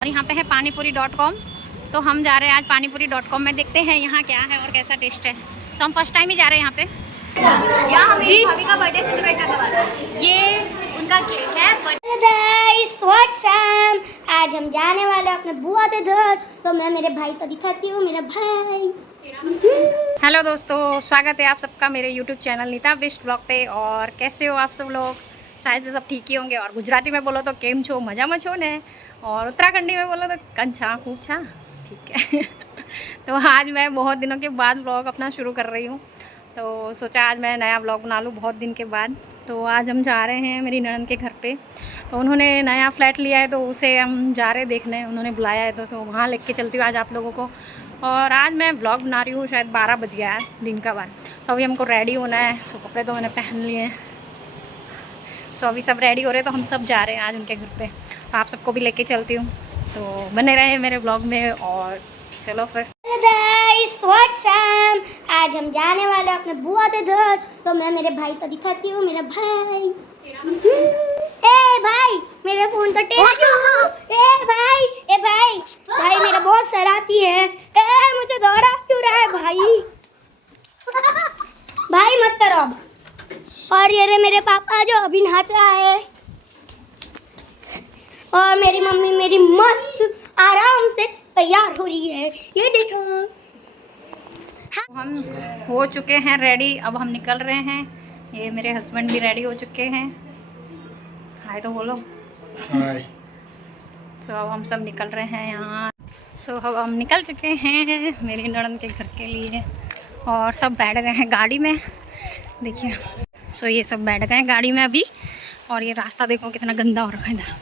और यहाँ पे है पानीपुरी.com। तो हम जा रहे हैं आज पानीपुरी.com में, देखते हैं यहाँ क्या है और कैसा टेस्ट है। तो हम फर्स्ट टाइम ही जा रहे हैं यहाँ पे। यहाँ हम भाभी का बर्थडे सेलिब्रेट करने वाले हैं। ये उनका केक है। आज हम जाने वाले अपने बुआ के घर। तो मैं मेरे भाई को दिखाती हूँ, मेरा भाई। हेलो दोस्तों, स्वागत है आप सबका मेरे YouTube channel Neeta best blog पे। और कैसे हो आप सब लोग? शायद से सब ठीक ही होंगे। और गुजराती में बोलो तो केम छो, मजा में छो ने। और उत्तराखंडी में बोलो तो कंछा खूब छा, ठीक है। तो आज मैं बहुत दिनों के बाद ब्लॉग अपना शुरू कर रही हूँ। तो सोचा आज मैं नया ब्लॉग बना लूँ बहुत दिन के बाद। तो आज हम जा रहे हैं मेरी ननद के घर पे। तो उन्होंने नया फ्लैट लिया है, तो उसे हम जा रहे देखने। उन्होंने बुलाया है तो वहाँ लेके चलती हूँ आज आप लोगों को। और आज मैं ब्लॉग बना रही हूँ, शायद 12 बज गया है दिन का बाद। तो अभी हमको रेडी होना है। सो कपड़े तो मैंने पहन लिए हैं। सो अभी सब रेडी हो रहे हैं, तो हम सब जा रहे हैं आज उनके घर पे। तो आप सबको भी लेके चलती हूँ, तो बने रहे मेरे ब्लॉग में। और चलो फिर। आज हम जाने वाले अपने बुआ के घर। तो मैं मेरे भाई को दिखाती हूँ, मेरा भाई। ए भाई, मेरे फोन तो टेस्ट। ए भाई भाई मेरा बहुत शरारती है। मुझे दौड़ा क्यों रहा है भाई? भाई मत करो अब। और ये रे मेरे पापा जो अभी नहाते आए। और मेरी मम्मी मेरी मस्त आराम से तैयार हो रही है, ये देखो। हम हो चुके हैं रेडी, अब हम निकल रहे हैं। ये मेरे हस्बैंड भी रेडी हो चुके हैं। हाय तो बोलो हाय। सो अब हम सब निकल रहे हैं यहाँ। सो अब हम निकल चुके हैं मेरी ननद के घर के लिए। और सब बैठ गए हैं गाड़ी में, देखिए। सो ये सब बैठ गए हैं गाड़ी में अभी। और ये रास्ता देखो कितना गंदा हो रखा है इधर।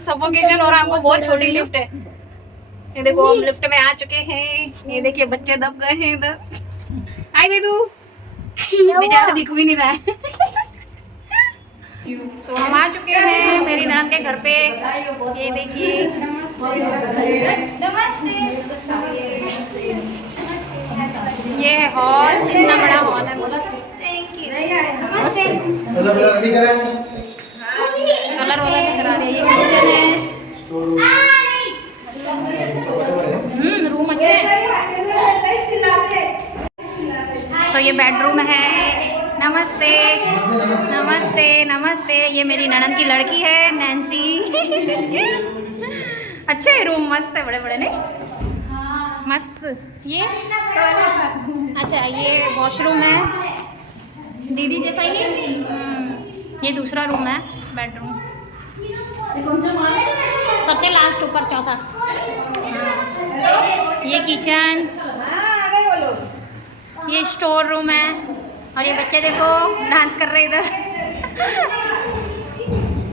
सफोकेशन हो रहा है हमको। बहुत छोटी लिफ्ट है। ये देखो हम लिफ्ट में आ चुके हैं। ये देखिए बच्चे दब गए हैं इधर। आई दे तू, बेचारा दिख भी नहीं रहा है। सो हम आ चुके हैं मेरी ननद के घर पे। ये देखिए, नमस्ते। ये है हॉल, कितना बड़ा हॉल है। नमस्ते। कलर वाला करा रही है। ये किचन है। रूम अच्छे हैं। सो ये बेडरूम है। नमस्ते नमस्ते नमस्ते। ये मेरी ननद की लड़की है नैन्सी। अच्छे है रूम, मस्त है, बड़े बड़े नहीं, मस्त। ये अच्छा, ये वॉशरूम है दीदी जैसा ही नहीं। ये दूसरा रूम है, बेडरूम। सबसे लास्ट ऊपर चौथा। ये किचन, ये स्टोर रूम है। और ये बच्चे देखो डांस कर रहे इधर।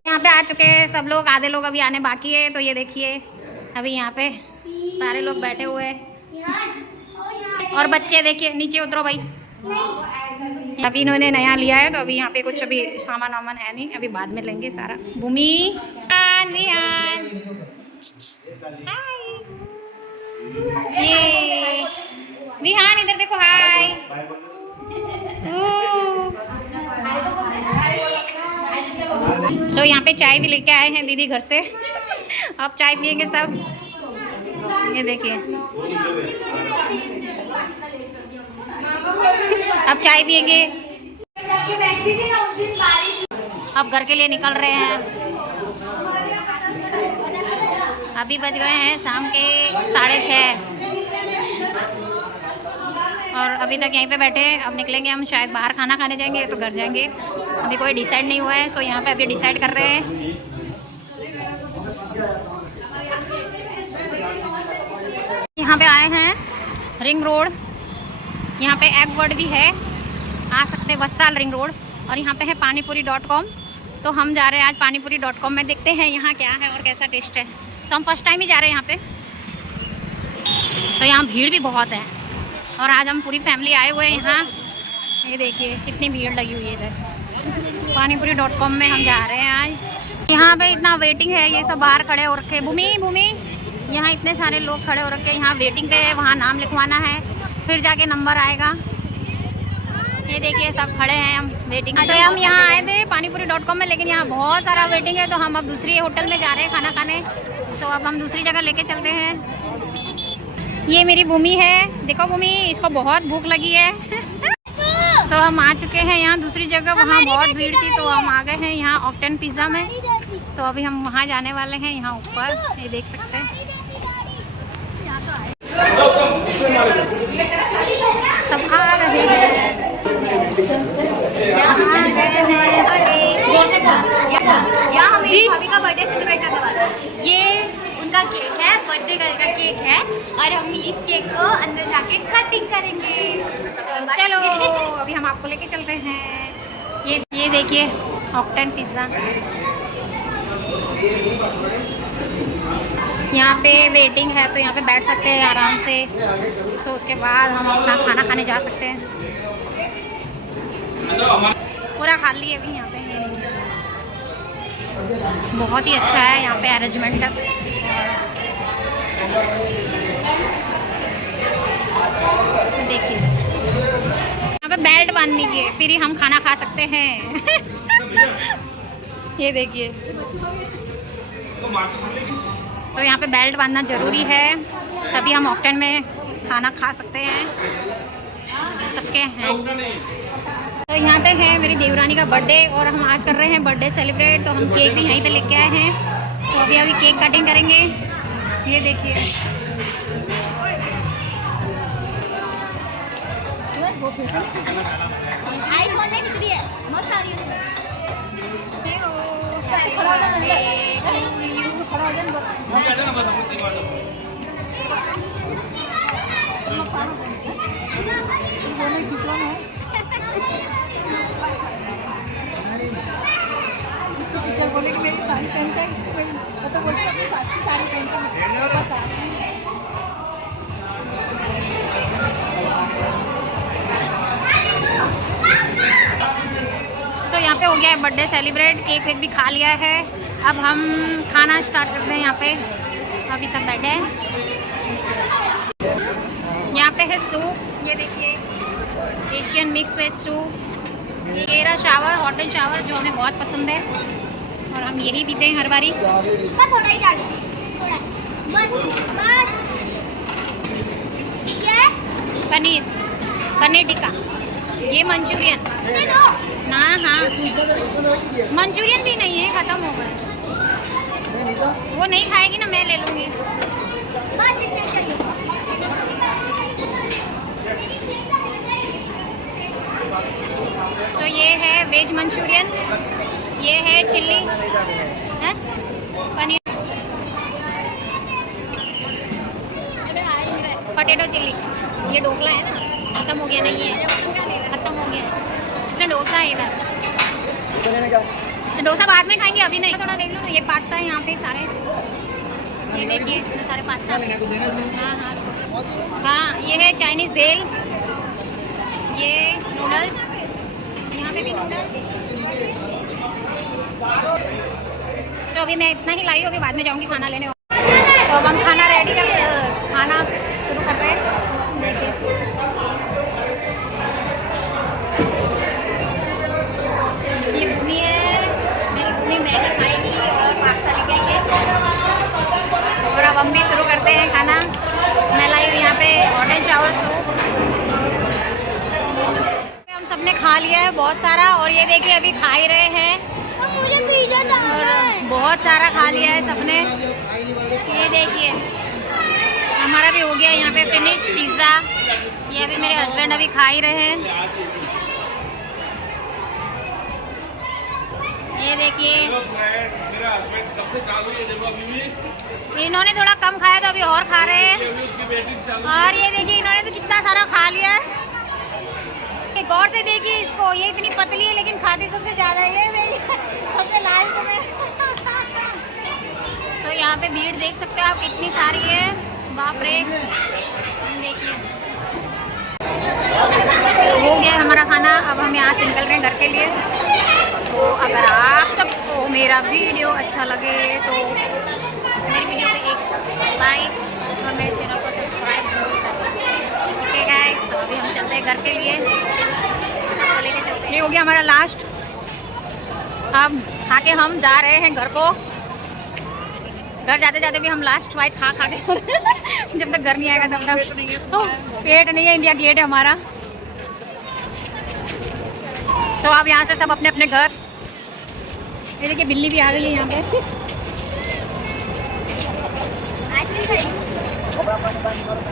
यहाँ पे आ चुके हैं सब लोग, आधे लोग अभी आने बाकी है। तो ये देखिए अभी यहाँ पे सारे लोग बैठे हुए हैं। और बच्चे देखिए, नीचे उतरो भाई। अभी इन्होंने नया लिया है, तो अभी यहाँ पे कुछ अभी सामान वामान है नहीं, अभी बाद में लेंगे सारा। भूमि, विहान, हाय। ये विहान इधर देखो, हाय। सो यहाँ पे चाय भी लेके आए हैं दीदी घर से। अब चाय पियेंगे सब। ये देखिए, अब चाय पियेंगे। अब घर के लिए निकल रहे हैं। अभी बज गए हैं शाम के 6:30। और अभी तक यहीं पे बैठे। अब निकलेंगे हम, शायद बाहर खाना खाने जाएंगे तो घर जाएंगे। अभी कोई डिसाइड नहीं हुआ है। सो यहाँ पे अभी डिसाइड कर रहे हैं। यहाँ पे आए हैं रिंग रोड। यहाँ पे एग वर्ड भी है, आ सकते वस्त्राल रिंग रोड। और यहाँ पे है पानीपुरी.com। तो हम जा रहे हैं आज पानीपुरी.com में, देखते हैं यहाँ क्या है और कैसा टेस्ट है। सो हम फर्स्ट टाइम ही जा रहे हैं यहाँ पे। सो यहाँ भीड़ भी बहुत है। और आज हम पूरी फैमिली आए हुए हैं यहाँ। ये देखिए कितनी भीड़ लगी हुई है इधर। पानीपुरी.com में हम जा रहे हैं आज। यहाँ पे इतना वेटिंग है, ये सब बाहर खड़े हो रखे। भूमि भूमि यहाँ इतने सारे लोग खड़े हो रखे, यहाँ वेटिंग पे है, वहाँ नाम लिखवाना है, फिर जाके नंबर आएगा। ये देखिए सब खड़े हैं हम वेटिंग। तो हम यहाँ आए थे पानीपुरी.com में, लेकिन यहाँ बहुत सारा वेटिंग है, तो हम अब दूसरी होटल में जा रहे हैं खाना खाने। तो अब हम दूसरी जगह लेके चलते हैं। ये मेरी भूमि है, देखो भूमि, इसको बहुत भूख लगी है। तो हम आ चुके हैं यहाँ दूसरी जगह, वहाँ बहुत भीड़ थी, तो हम आ गए हैं यहाँ ऑक्टेन पिज़्ज़ा में। तो अभी हम वहाँ जाने वाले हैं, यहाँ ऊपर ये देख सकते हैं सब आ रहे हैं। यहाँ हमें भाभी का बर्थडे सेलिब्रेट करने वाला है। ये उनका केक है, बर्थडे गर्ल का केक है, और हम इस केक को अंदर जाके कटिंग करेंगे। चलो अभी हम आपको लेके चलते हैं। ये देखिए ऑक्टेन पिज़्ज़ा, यहाँ पे वेटिंग है, तो यहाँ पे बैठ सकते हैं आराम से। सो उसके बाद हम अपना खाना खाने जा सकते हैं। पूरा खाली है अभी यहाँ पे। बहुत ही अच्छा है यहाँ पे अरेंजमेंट। देखिए यहाँ पे बेल्ट बांधनी है, फिर ही हम खाना खा सकते हैं। ये देखिए, सो यहाँ पे बेल्ट बांधना ज़रूरी है, तभी हम ऑक्टेन में खाना खा सकते हैं। सबके हैं। तो यहाँ पे है मेरी देवरानी का बर्थडे, और हम आज कर रहे हैं बर्थडे सेलिब्रेट। तो हम केक भी यहीं पे लेके आए हैं, तो अभी केक कटिंग करेंगे। ये देखिए आईफोन में कितनी है, बहुत सारी उसमें। बोले कि मेरी सारी पहन का तो बोलती अपनी सास की साड़ी पहन तो यहाँ पे हो गया है बर्थडे सेलिब्रेट, केक वेक भी खा लिया है। अब हम खाना स्टार्ट करते हैं। यहाँ पे अभी सब बैठे हैं। यहाँ पे है सूप, ये देखिए एशियन मिक्स वेज सूप। ये रहा शावर, हॉट एंड शावर, जो हमें बहुत पसंद है और हम यही पीते हैं हर बारी। थोड़ा ही डाल, बस। ये पनीर टिक्का, ये मंचूरियन ना, हाँ मंचूरियन भी नहीं है, ख़त्म हो गए। वो नहीं खाएगी ना, मैं ले लूँगी। बस इतने चाहिए। तो ये है वेज मंचूरियन, ये है चिल्ली है पनीर, पटेटो चिल्ली। ये ढोकला है ना, खत्म हो गया, नहीं है खत्म हो गया। इसमें डोसा है इधर, तो डोसा बाद में खाएंगे, अभी नहीं। थोड़ा देख लो, ये पास्ता है यहाँ पे सारे, ये देखिए इतने सारे पास्ता। हाँ हाँ हाँ, ये है चाइनीज़ भेल, ये नूडल्स, यहाँ पे भी नूडल्स। तो अभी मैं इतना ही लाई हूँ, अभी बाद में जाऊँगी खाना लेने। तो अब हम खाना रेडी कर, खाना शुरू कर रहे हैं। ये भूमि है, मेरी भूमि मैगी खाएगी और पास्ता लेके आएंगे। और अब हम भी शुरू करते हैं खाना। मैं लाई हूँ यहाँ पे हॉट एंड शावर सूप। हम सबने खा लिया है बहुत सारा, और ये देखिए अभी खा ही रहे हैं। मुझे पिज़्ज़ा खाना है। बहुत सारा खा लिया है सबने। ये देखिए हमारा भी हो गया यहाँ पे फिनिश पिज़्ज़ा। ये अभी मेरे हस्बैंड अभी खा ही रहे हैं। ये देखिए इन्होंने थोड़ा कम खाया, तो अभी और खा रहे हैं। और ये देखिए इन्होंने तो कितना सारा खा लिया है। गौर से देखिए इसको, ये इतनी पतली है लेकिन खाती सबसे ज़्यादा है, ये सबसे लास्ट में। तो यहाँ पे भीड़ देख सकते हो आप कितनी सारी है, बाप रे। देखिए हो गया हमारा खाना, अब हम यहाँ से निकल रहे हैं घर के लिए। तो अगर आप सब मेरा वीडियो अच्छा लगे तो मेरी वीडियो को एक लाइक और मेरे चैनल को सब्सक्राइब जरूर करें। ठीक है गाइस, तो अभी हम चलते हैं घर के लिए। ये हो गया हमारा लास्ट। अब खा के हम जा रहे हैं घर को। घर जाते जाते भी हम लास्ट बाइट खा के जब तक घर नहीं आएगा तब तक। पेट नहीं है, इंडिया गेट है हमारा। तो अब यहाँ से सब अपने अपने घर। ये देखिए बिल्ली भी आ गई है यहाँ पे।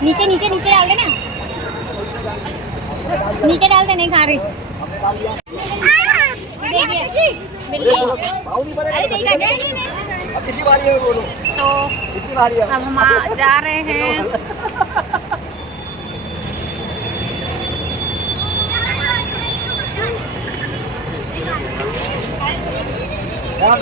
नीचे नीचे नीचे डाल देना, नीचे डाल दे, नहीं खा रही। देखिए बिल्ली। अब कितनी बारी है बोलो? तो कितनी बारी है? अब हम जा रहे हैं। क्या